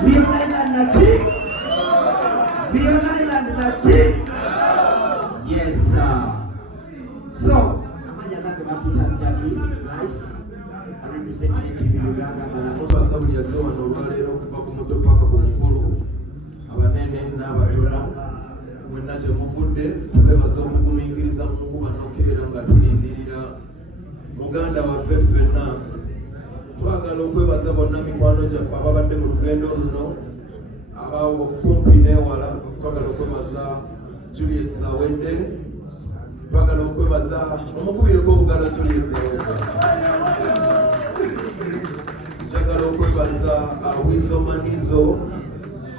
Leon Island na chi? Leon Island na chi? Yes, sir. So, amanya nake bakuta ndaki, nice. Representing TV Uganda, Malakosa sabuli ya sewa na uvalero kufa kumuto paka kumukulu. Abanene n'abatono mwenna gye muvudde twebaza okugumingiriza mu nkuba n'okirira nga tulindirira muganda waffe ffenna. Twagala okwebaza bonna mikwano gyaffe ababadde mu lugendo luno abawo kumpi n'ewala. Twagala okwebaza Juliet Zawedde, twagala okwebaza omukubireko obugalo Juliet Zawedde, njagala okwebaza Wisomanizo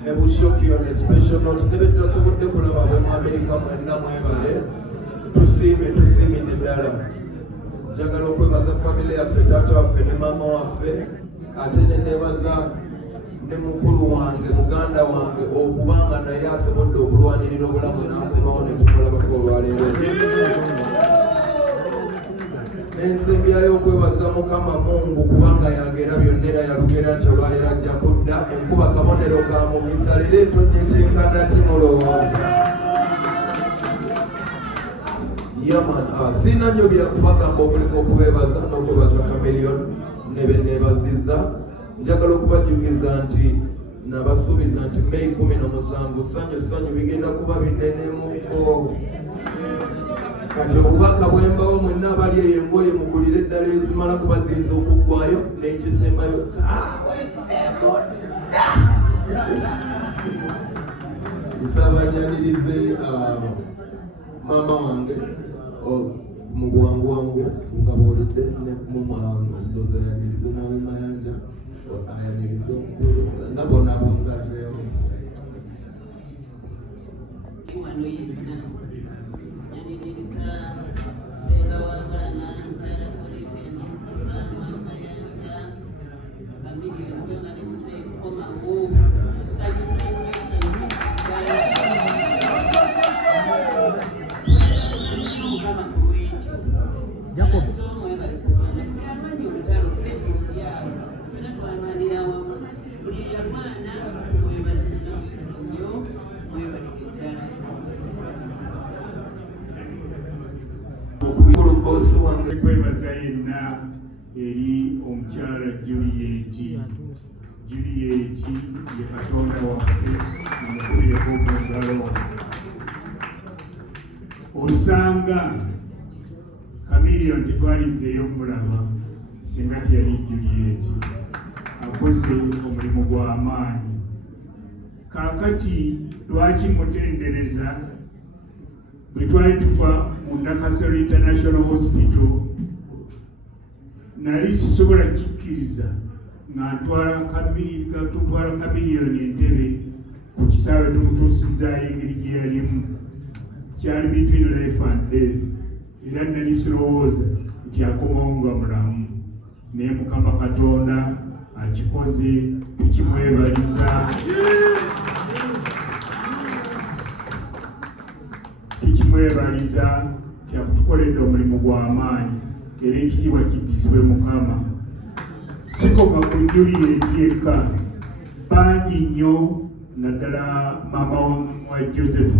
ne Bushoki on a special note. Ne betasobodde kulaba ab'omu Amerika mwenna mwebale, tusiimidde ddala. Njagala okwebaza family yaffe, taata waffe ne maama waffe, ate ne neebaza ne mukulu wange muganda wange okubanga naye asobodde okulwanirira obulamu n'akomawo ne tumulabako olwaleero. Ensembyayo okwebaza Mukama Mungu kubanga yagera byonna era yalugera nti olwaleero ajja kudda. Enkuba kabonero ka mugisa, leero entonyi ekyenkana kimulowooza. Yaman, sina nnyo byakubagamba okuleka okubeebaza n'okwebaza Chameleon ne benneebazizza. Njagala okubajjukiza nti nabasuubiza nti May 17 ssanyu bigenda kuba binenemuko. Kati obubaka bwembawo mwenna abali eyo engoye mugulire eddala ezimala kuba ziyiza okuggwayo n'ekisembayo nsabanyanirize maama wange mu bwangu nga bwolidde ndoza yanirize n'abemayanja ayanirize omukulu nga bonna bosazeewo. Kwebaza yenna eri omukyala Juliet ye Katonda waffe omukubireko mu ngalo. Osanga Chameleon tetwalizzeeyo mulaba singa teyali Juliet. Akoze omulimu gw'amaanyi. Kaakati lwaki mutendereza? Bwe twali tuva mu Nakasero International Hospital nali sisobola kikkiriza nga tutwala Chameleon entebe ku kisaawe tumutuusizaayo engeri gye yalimu. Kyali between life and death, era nali sirowooza nti akomawo nga mulamu, naye Mukama Katonda akikoze, tukimwebaliza. Tukimwebaliza nti akutukoledde omulimu gw'amaanyi, era ekitiibwa kiddizibwe Mukama. Sikoma ku Juliet yekka, bangi nnyo, naddala maama wa Joseph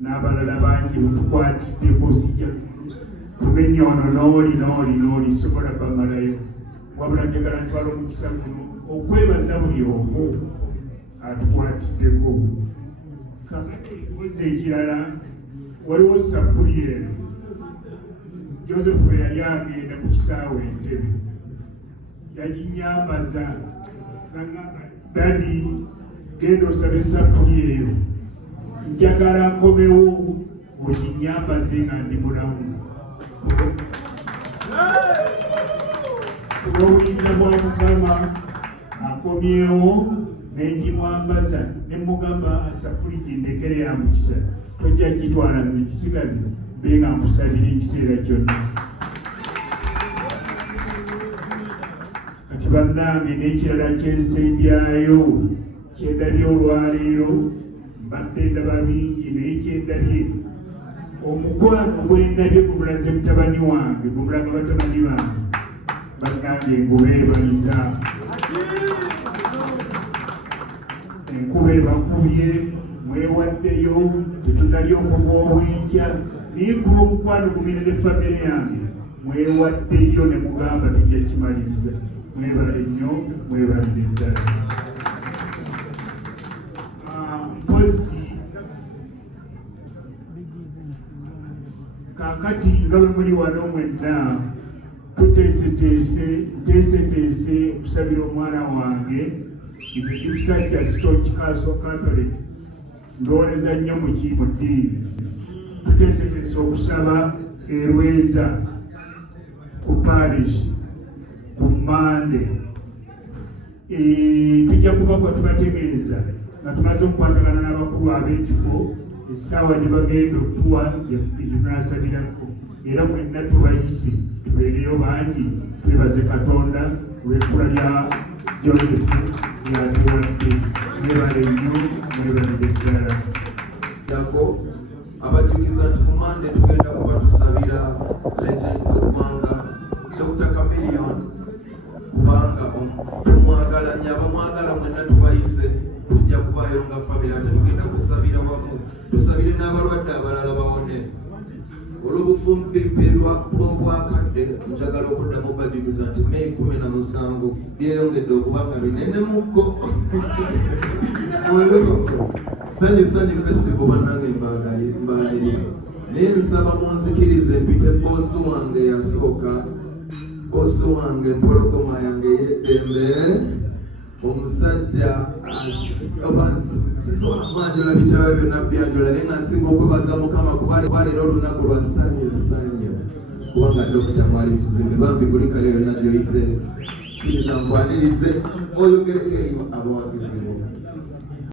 n'abalala bangi butukwatiddeko, sijja kumenya ono n'oli sobola bamalayo, wabula njagala ntwala omukisa guno okwebaza buli omu atukwatiddeko. Kakati ekibuuzo ekirala, waliwo Sapuliyeri Joseph bwe yali agenda ku kisaawe Entebbe, yaginyambaza n'agamba, dadi genda osabe Sapuli eyo, njagala nkomewo oginyambaze nga ndi mulamu. Olw'obuyinza bwa Mukama akomyewo n'egimwambaza, ne mugamba Sapuli gindekere ya mukisa, tojja gitwala nze gisigaze mbe nga nkusabira ekiseera kyonna. Kati bannange n'ekirala kyensembyayo kyendabye olwaleero, mbadde ndaba bingi naye kyendabye omukwano gwendabye gubulaze mutabani wange, gubulaga batabani bange, bannange ngubeebaliza. enkuba ebakubye mwewaddeyo tetunali okuva obwenkya naye kuba omukwano gumire ne famire yange mwewaddeyo ne mugamba tujja kimaliriza. Mwebale nnyo, mwebalire ddala. Mpozi kaakati nga bwe muli wano mwenna nteeseteese okusabira omwana wange nze kimusajja Stoch Catholic ndowoleza nnyo mu ddiini. Tuteeseteese okusaba erweza ku parish ku Mande. Tujja kubakwa tubategeeza nga tumaze okukwatagana n'abakulu ab'ekifo essaawa gye bagenda okutuwa gyetunasabirako, era mwenna tubayise tubeereyo bangi. Twebaze Katonda olw'ekkula lya Joseph lyatuwadde. Mwebale nnyo, mwebalire ddala. Yago abajjukiza nti ku Mande tugenda kuba tusabira legend w'eggwanga Dr. Chameleon, kubanga tumwagala nnyo, abamwagala mwenna tubayise. Tujja kubayo nga famire ate tugenda kusabira wamu, tusabire n'abalwadde abalala bawone. Olw'obufumbipi bw'obwakadde njagala okuddamu bajjukiza nti May 17 byeyongedde okuba nga binene mukko. Sanyu festival bannange mbaaniriza. Naye nsaba munzikirize mpite boosi wange yasooka, boosi wange empologoma yange y'eddembe, omusajja sisobola kwanjula bitabo byonna byanjula, naye nga nsinga okwebaza Mukama kuba leero olunaku lwa ssanyu kubanga Dokita mwali mu kizimbe bambi kulikayo yonna gy'oyise. Kkiriza nkwanirize oyogereko eri abawagizi.